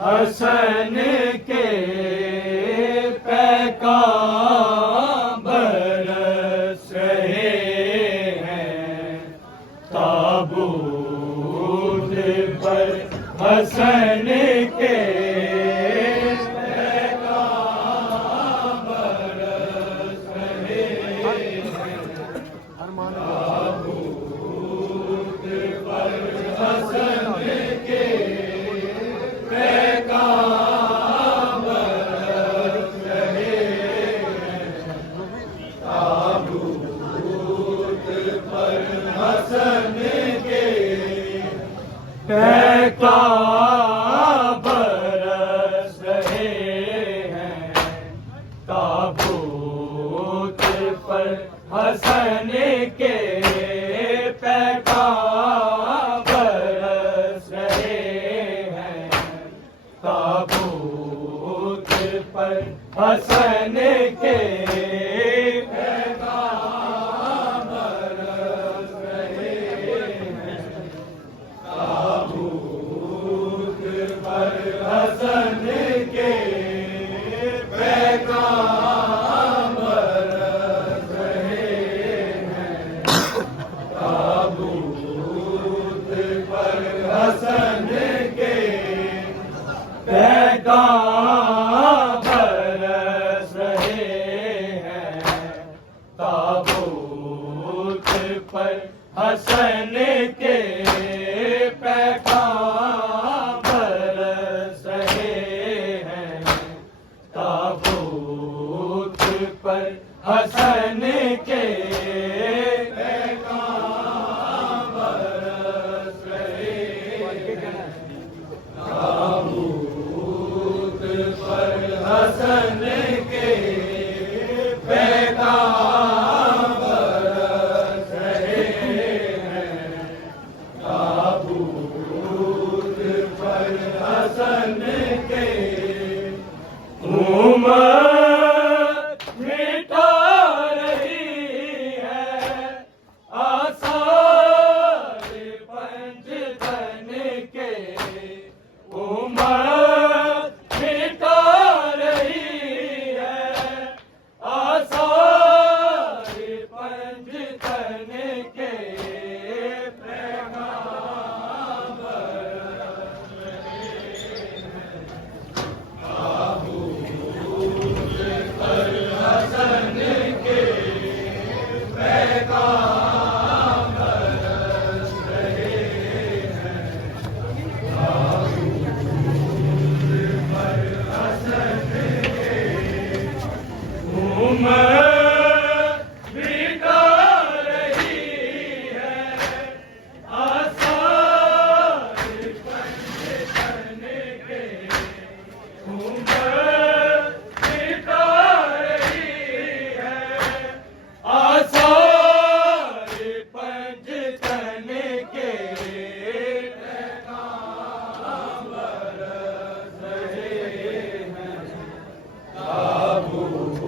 हसन के पैगाम बरस रहे हैं ताबूत पर हसन के पैगाम बरस रहे हैं ताबूत पर हसन के पैगाम बरस रहे हैं ताबूत पर हसन के पैगाम बरस रहे हैं ताबूत पर हसन के पैगाम बरस रहे हैं ताबूत पर हसन के पैगाम बरस रहे हैं ताबूत पर हसन के पैगाम बरस रहे हैं ताबूत पर हसन के पैगाम बरस रहे हैं ताबूत पर हसन के पैगाम बरस रहे हैं ताबूत पर हसन के पैगाम बरस रहे हैं ताबूत पर हसन के पैगाम बरस रहे हैं ताबूत पर हसन के उम्मत मिटा रही है आसार पंजतन के उम्मत मिटा रही है आसार पंजतन के पैगाम बरस रहे हैं ताबूत पर हसन के पैगाम बरस रहे हैं ताबूत पर हसन के उम्मत मिटा रही है आसार पंजतन के उम्मत मिटा रही है आसार पंजतन के पैगाम बरस रहे हैं ताबूत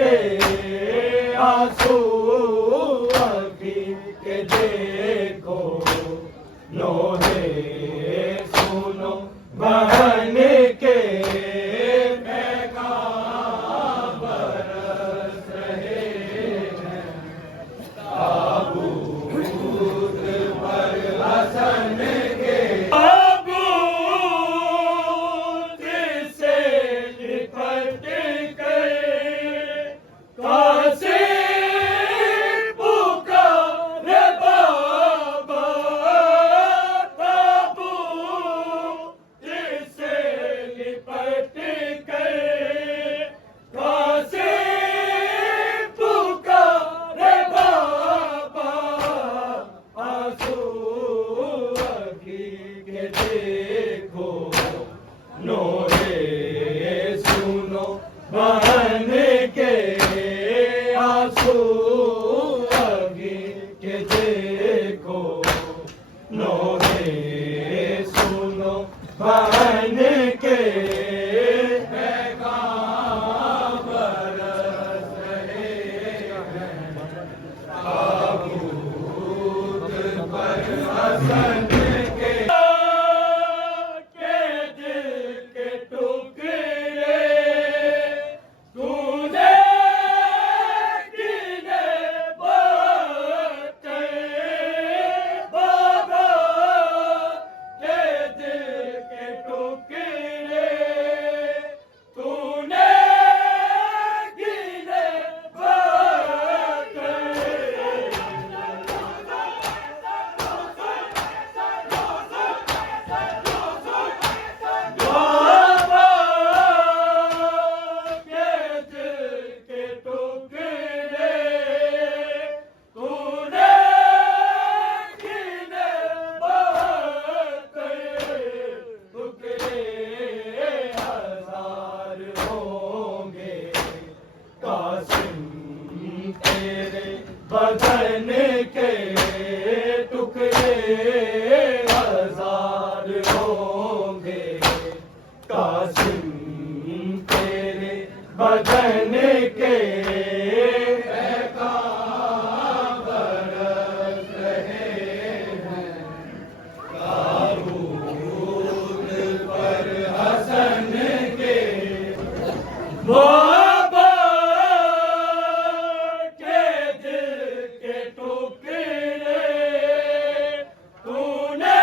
के आंसू अभी के देखो लोहे सुनो बहन के पैगाम बरस रहे हैं ताबूत पर हसन के ताबूत से लिपट गए कासे पुकारे बाबा ताबूत से लिपट गए कासे पुकारे बाबा आंसू अभी के देखो नोरे सुनो बहन के आंसू अभी के देखो नोरे सुनो बहन के पैगाम बरस रहे हैं ताबूत पर हसन के दिल के टुकड़े तूने गिने बाटे बाबा के दिल के टुकड़े तूने गिने बाटे बाबा के दिल के टुकड़े तूने गिने बाटे टुकड़े हजार होंगे कासिम तेरे बदन के टुकड़े हजार होंगे कासिम तेरे बदन के पैगाम बरस रहे हैं ताबूत पर हसन के बाबा के दिल के टुकड़े तूने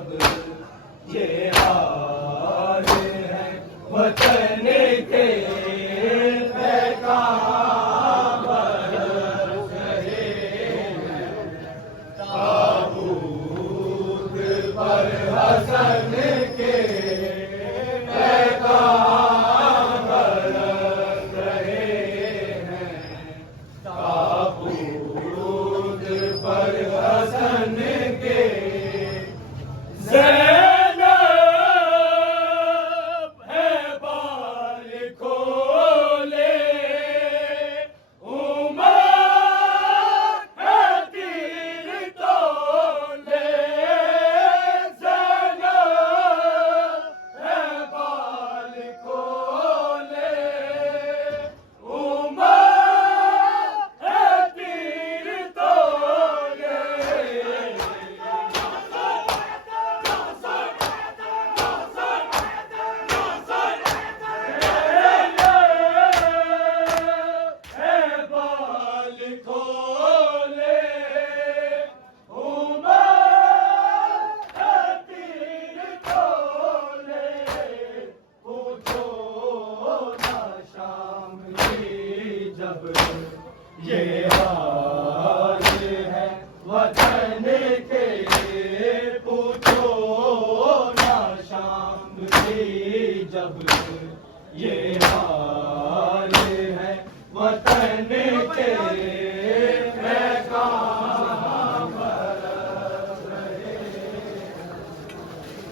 जब ये हाल है वतन के पैगाम बरस रहे हैं। ताबूत पर हसन के पैगाम बरस रहे हैं। ताबूत पर हसन के ये हाल है वतन के पूछो ना शाम की जब ये हाल है वतन के पैगाम बरस रहे हैं।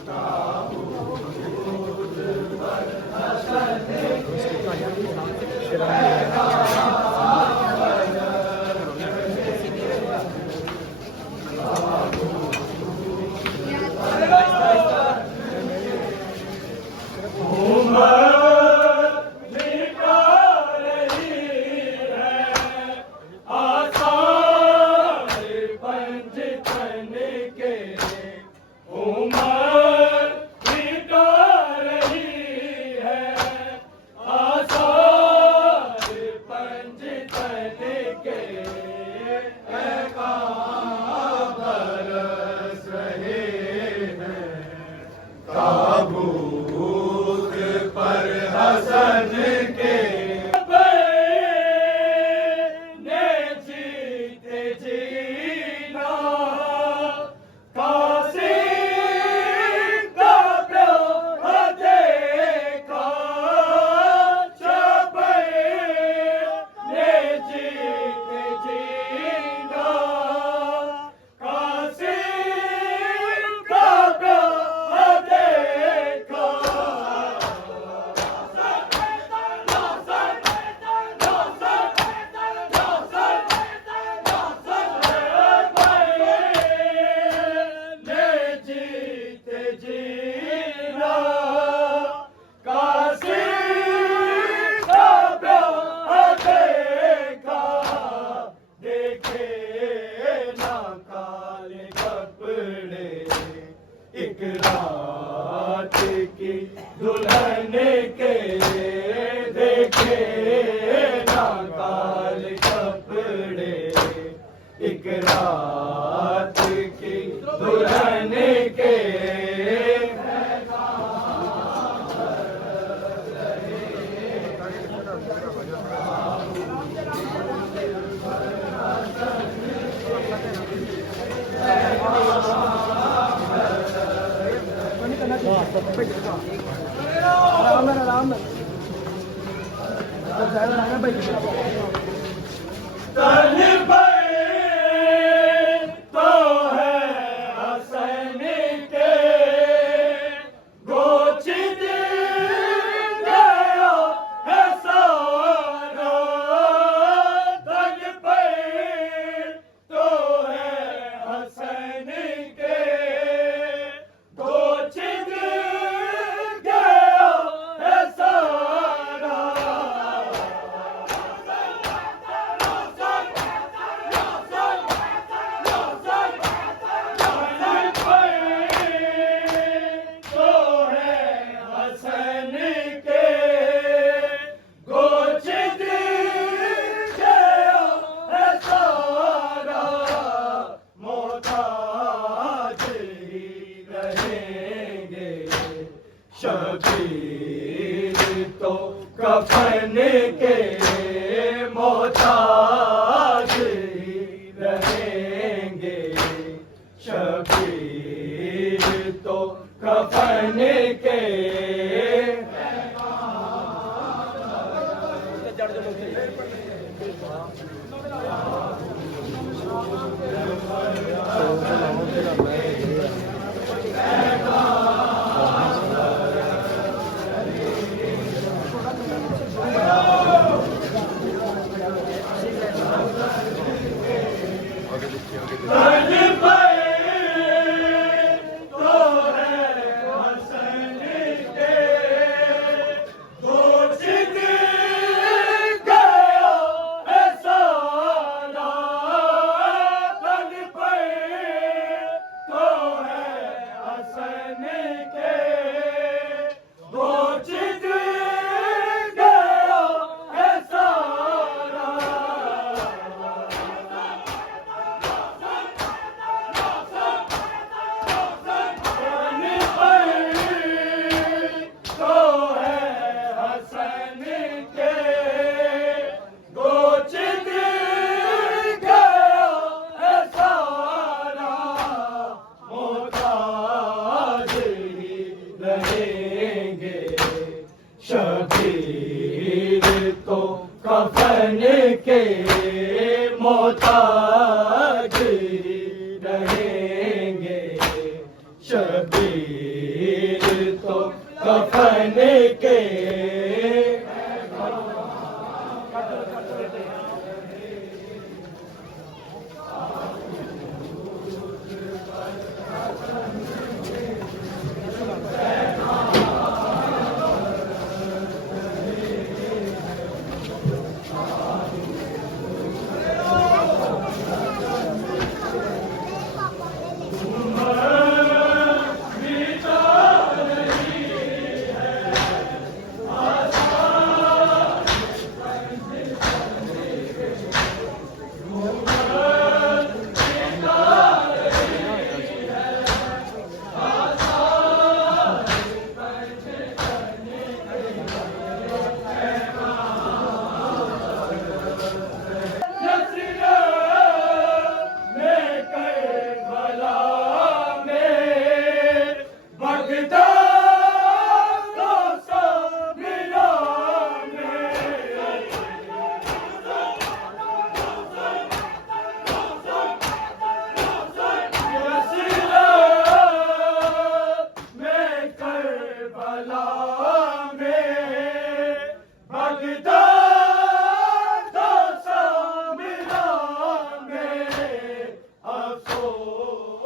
ताबूत पर हसन ताबूत पर हसन के ने जीते जीना कासिम का प्यार देखा जब ने जीते जीना कासिम का एक रात की दुल्हन के देखे ना काले कपड़े। एक रात की दुल्हन के आराम तन पर तो है हसन के गोचित गया है सारा। तन पर तो है हसन के गोचित गया है सारा। शबीर तो कफन के शबीर तो कफन के मोहताज रहेंगे शबीर तो कफन के Oh